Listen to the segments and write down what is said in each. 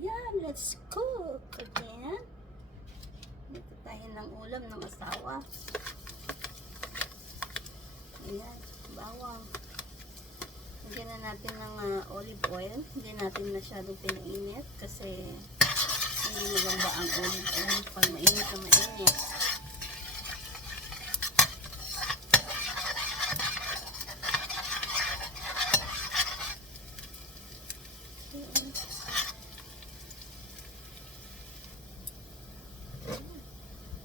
Ayan, let's cook again. Dito tayo ng ulam ng asawa. Ayan, bawang. Lagyan na natin ng olive oil. Hindi natin masyadong pinainit kasi hindi maganda ang olive oil pag mainit na mainit.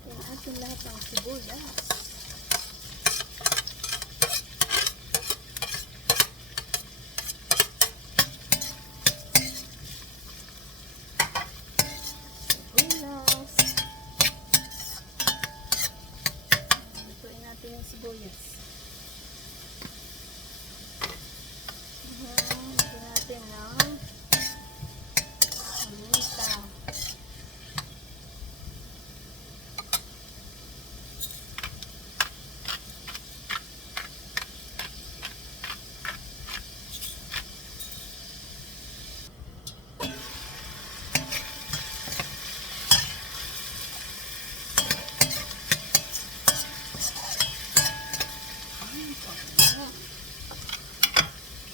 Ayan natin lahat ng sibuyas. Sibuyas. Lagyan natin ng paminta.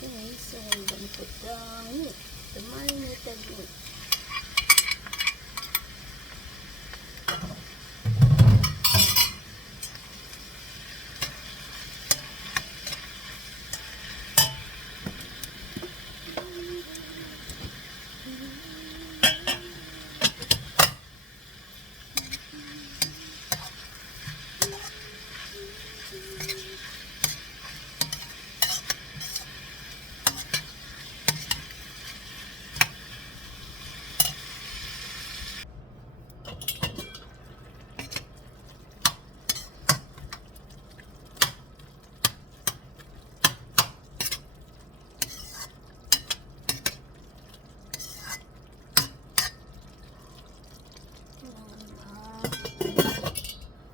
Okay, so I'm going to put the meat, the marinated meat.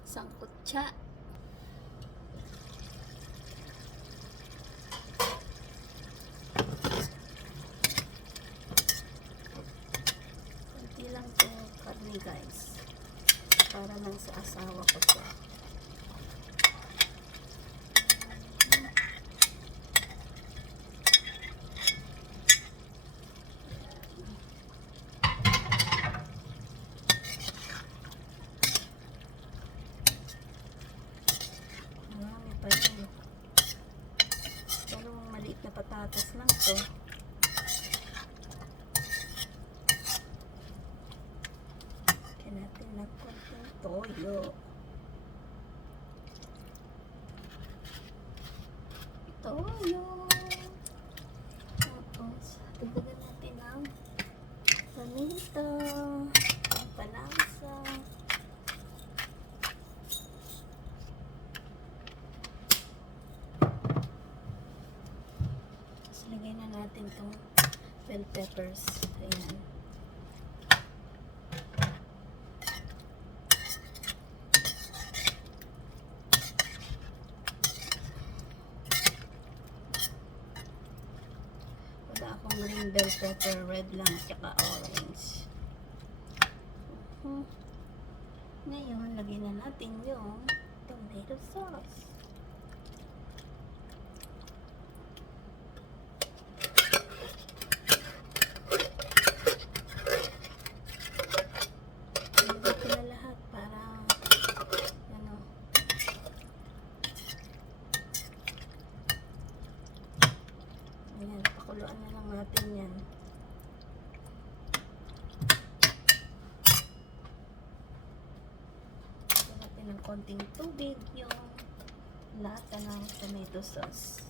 Sangkutsa. Kunti lang itong karne guys. Para lang sa asawa ko siya. Dalawang maliit na patatas lang to. Kaya natin ng konting toyo. Tapos dagdagan natin ng paminta, pampalasa. Lagay na natin itong bell peppers. Ayan. Wala akong green bell pepper, red lang, tsaka orange. Ngayon, lagyan na natin yung tomato sauce. Ayan, pakuluan na lang natin yan. Lagyan natin ng konting tubig yung lata ng tomato sauce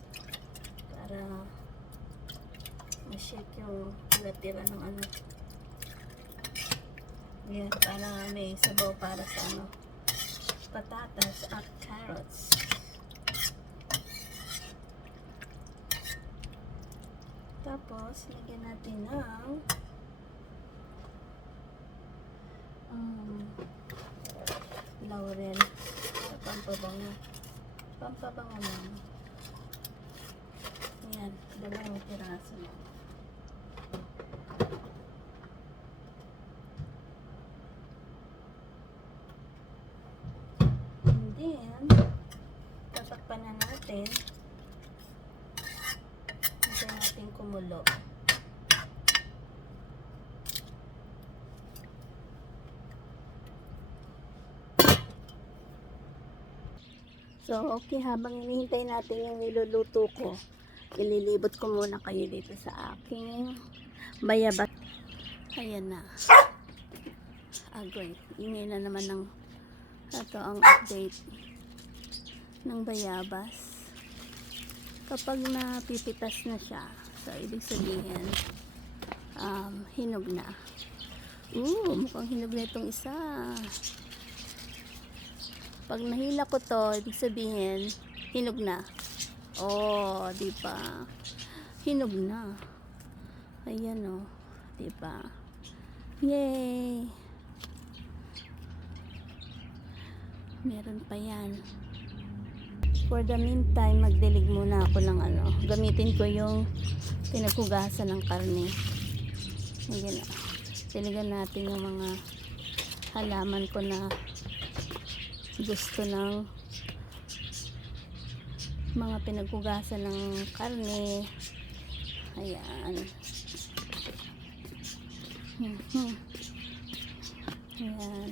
para ma-shake yung tira-tira ng ano. Ayan, para may sabaw para sa ano, patatas at carrots. Tapos, lagyan natin ng laurel. Pampabango. Pampabango lang. Ayan, dalawang piraso lang. natin. Hintay natin kumulo. So, okay, habang hinihintay natin yung niluluto ko, ililibot ko muna kayo dito sa aking bayabas. Ayan na. Great. Ingay na naman ng ito ang update ng bayabas. Kapag napipitas na siya, so ibig sabihin, hinog na. Mukhang hinog na itong isa. Pag nahila ko to, ibig sabihin, hinog na. Oh, di ba? Hinog na. Ayan oh, di ba? Yay! Meron pa yan. For the meantime, magdilig muna ako ng gamitin ko yung pinaghugasan ng karne. Ayan oh. Diligan natin yung mga halaman ko na gusto ng mga pinaghugasan ng karne. Ayan. Ayan.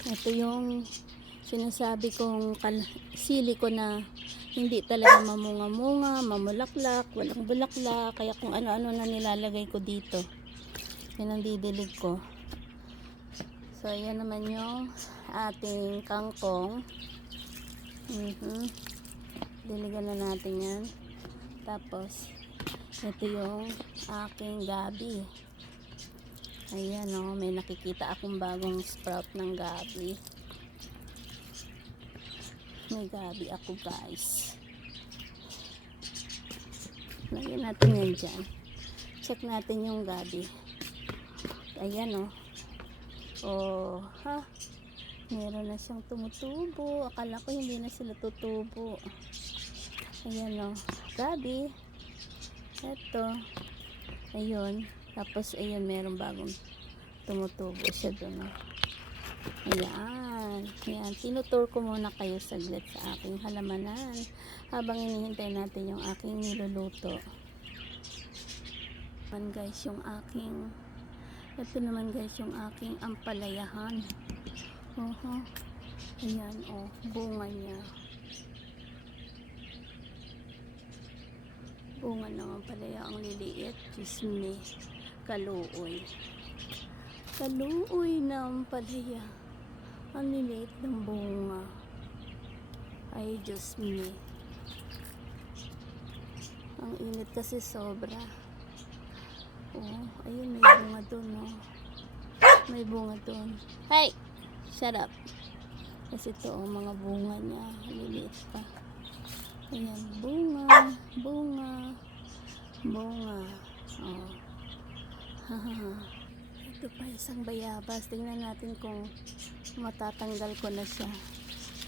Ito yung sinasabi kong sili ko na hindi talaga mamunga-munga, mamulaklak, walang bulaklak, kaya kung ano-ano na nilalagay ko dito. Yan ang didilig ko. So, yan naman yung ating kangkong. Diligan na natin yan. Tapos, ito yung aking gabi. Ayan o, may nakikita akong bagong sprout ng gabi. May gabi ako guys. Lagyan natin yan dyan. Check natin yung gabi. Ayan o. Oh, ha? Meron na siyang tumutubo. Akala ko hindi na sila tutubo. Ayan o. Gabi. Ito. Ayun. Tapos, ayun, meron bagong tumutubo siya doon. Ayan. Ayan. Tinutur ko muna kayo saglit sa aking halamanan habang hinihintay natin yung aking niluluto. Ayan guys, yung aking ito naman guys, yung aking ampalayahan. Ayan, oh, bunga niya. Bunga ng ampalaya, ang liliit. Chisme. Kaluoy. Kaluoy na ampalaya. Ang liliit ng bunga. Ay, Diyos me. Ang init kasi sobra. Oh, ayun, may bunga dun, oh. May bunga dun. Hey! Shut up. Kasi ito, oh, mga bunga niya. Liliit pa. Ayan, bunga. Bunga. Bunga. Oh. Ito pa isang bayabas. Tingnan natin kung matatanggal ko na siya.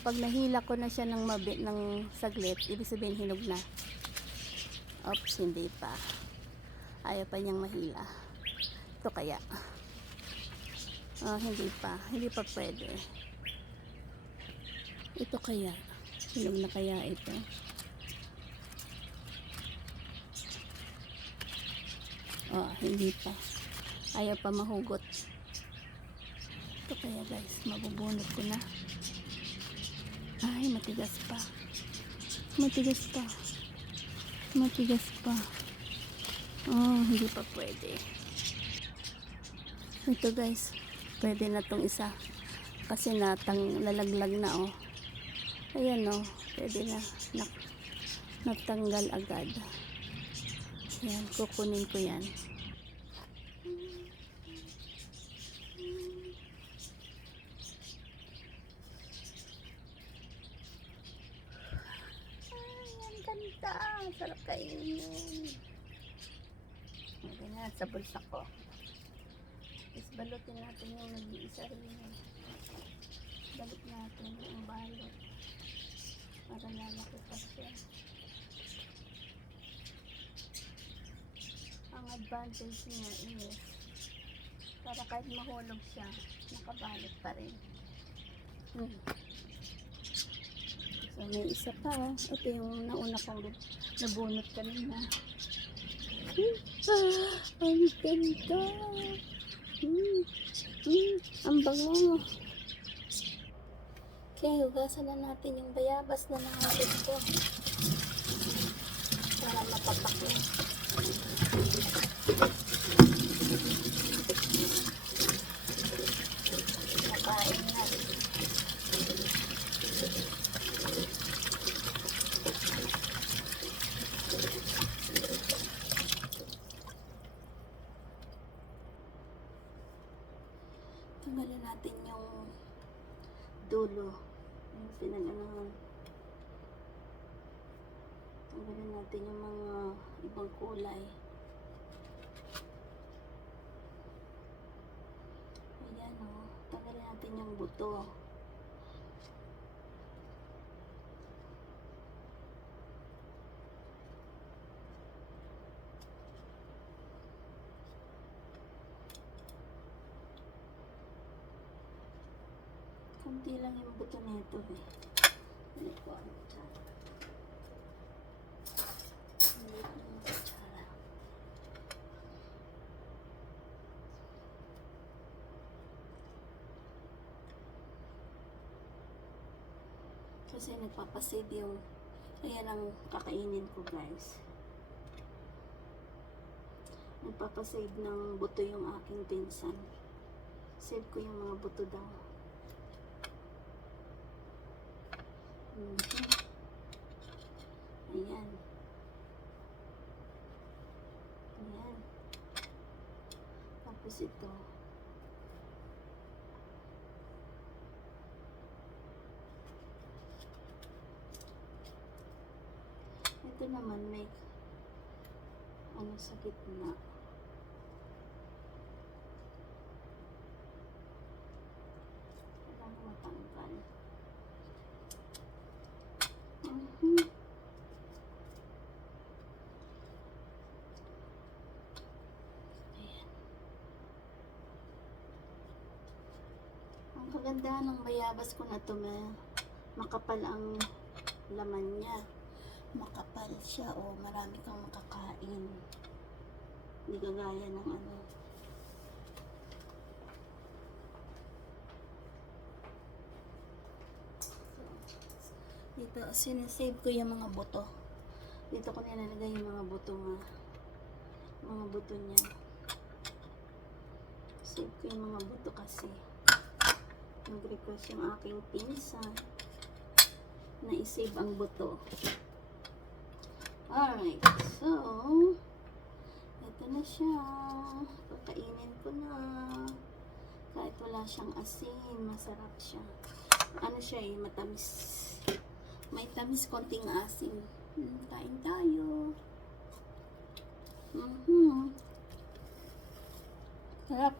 Pag nahila ko na siya ng saglit, ibig sabihin hinog na. Oops, hindi pa. Ayaw pa niyang mahila. Ito kaya. Hindi pa. Hindi pa pwede. Ito kaya. Hinog na kaya ito. Hindi pa. Ayaw pa mahugot. Ito kaya guys. Mabubunot ko na. Ay, matigas pa. Matigas pa. Matigas pa. Hindi pa pwede. Ito guys, pwede na tong isa. Kasi lalaglag na oh. Ayan oh, pwede na. Natanggal agad. Ayan, kukunin ko yan. Ayan, ganda. Sarap kainin. Ayan na, sa bulsa ko. Balutin natin yung nag-iisa rin. Balik natin yung balot. Para lalaki pa siya. Ang advantage niya is para kahit mahulog siya, nakabalot pa rin. So may isa pa. Ito yung nauna kong nabunot kanina. Ang ganda. Ang bango. Okay, hugasan na natin yung bayabas na nakapit ko. Para matapak yun. Nakain na. Tanggalin natin yung dulo. Yung pinag-anahan. Tanggalin natin yung mga ibang kulay. Ayan o. Tanggalin natin yung buto. Kunti lang yung buto nito eh. Hindi ko ano kutsara. Hindi ko ano kutsara. Kasi nagpapasave yung, ayan ang kakainin ko guys. Nagpapasave ng buto yung aking pinsan. Save ko yung mga buto daw. Ayan. Ayan. Tapos ito. Ito naman may ano sa gitna. Kailangan matanggal. Ang kagandahan ng bayabas ko na to, makapal ang laman niya. Makapal siya o marami kang makakain. Hindi kagaya ng ano. Dito, sinesave ko yung mga buto. Dito ko nilalagay yung mga buto niya. Save ko yung mga buto kasi nag-request yung aking pinsan na isave ang buto. Alright, so ito na siya. Pagkainin ko na. Kahit wala siyang asin, masarap siya. Ano siya eh, matamis. May tamis, konting asin. Kain tayo. Sarap.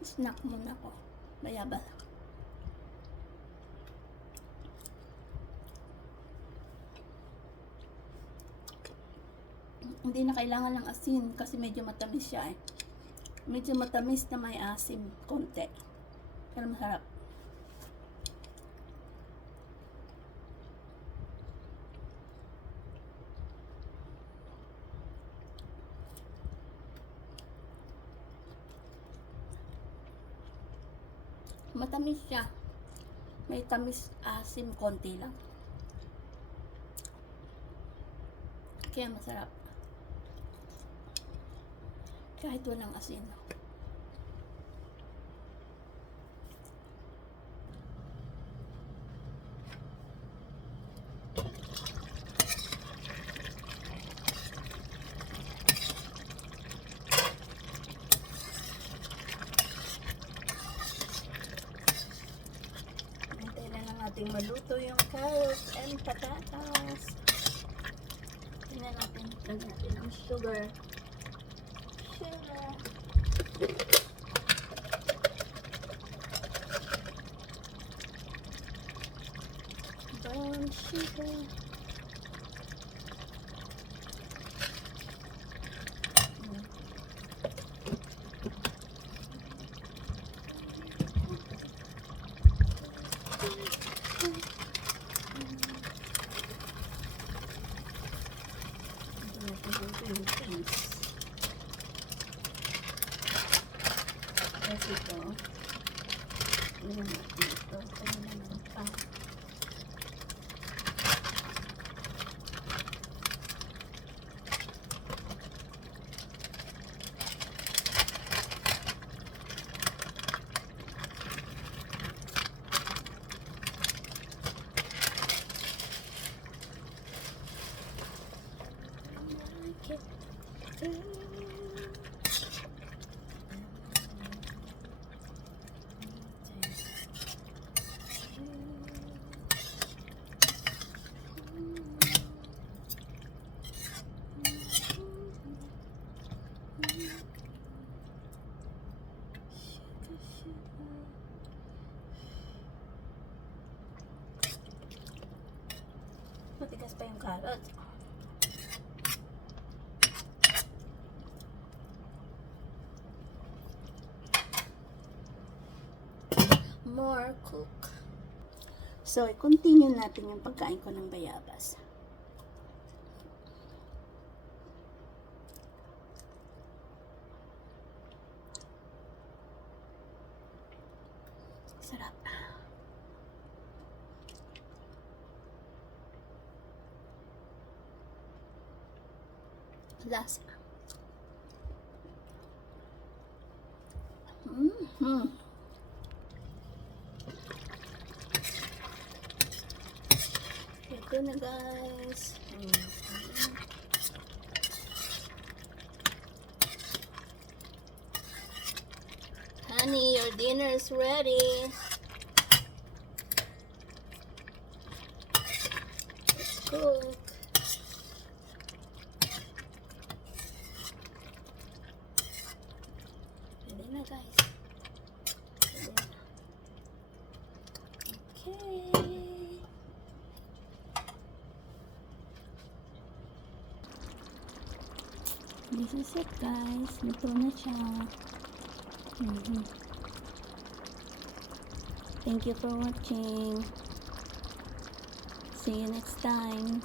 Snack muna ko. Bayabas. Hindi na kailangan ng asin kasi medyo matamis siya eh. Medyo matamis na may asim konti. Pero masarap. Matamis siya. May tamis asim konti lang. Kaya masarap. Kahit walang asin. Nating maluto yung carrots and patatas. Tingnan natin. Lagyan natin ang sugar. Brown sugar. Matigas pa yung carrot. More cook. So, i-continue natin yung pagkain ko ng bayabas. Sarap. Lasa. Ito na guys. Honey, your dinner is ready. Let's cook. Ready na guys. Ready na. Okay. This is it guys. Luto na siya. Thank you for watching. See you next time.